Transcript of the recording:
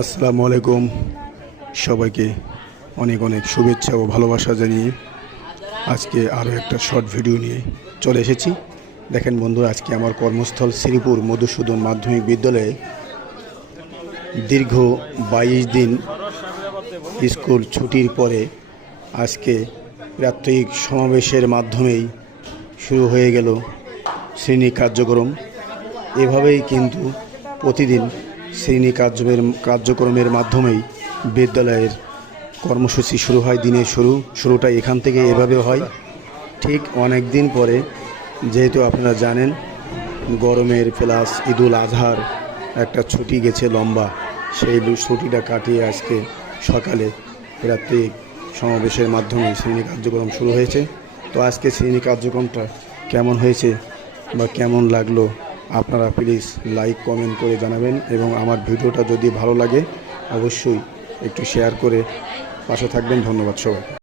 আসসালামু আলাইকুম। সবাইকে অনেক অনেক শুভেচ্ছা ও ভালোবাসা জানিয়ে আজকে আরও একটা শর্ট ভিডিও নিয়ে চলে এসেছি। দেখেন বন্ধুরা, আজকে আমার কর্মস্থল শ্রীপুর মধুসূদন মাধ্যমিক বিদ্যালয়ে দীর্ঘ 22 দিন স্কুল ছুটির পরে আজকে প্রাত্যহিক সমাবেশের মাধ্যমেই শুরু হয়ে গেল শ্রেণী কার্যক্রম। এভাবেই কিন্তু প্রতিদিন শ্রেণী কার্যক্রমের মাধ্যমেই বিদ্যালয়ের কর্মসূচি শুরু হয়। দিনের শুরুটা এখান থেকে এভাবে হয়। ঠিক অনেক দিন পরে, যেহেতু আপনারা জানেন গরমের প্লাস ঈদুল আজহার একটা ছুটি গেছে লম্বা, সেই ছুটিটা কাটিয়ে আজকে সকালে প্রাত্যহিক সমাবেশের মাধ্যমে শ্রেণী কার্যক্রম শুরু হয়েছে। তো আজকে শ্রেণী কার্যক্রমটা কেমন হয়েছে বা কেমন লাগলো আপনারা প্লিজ লাইক কমেন্ট করে জানাবেন, এবং আমার ভিডিওটা যদি ভালো লাগে অবশ্যই একটু শেয়ার করে পাশে থাকবেন। ধন্যবাদ সবাই।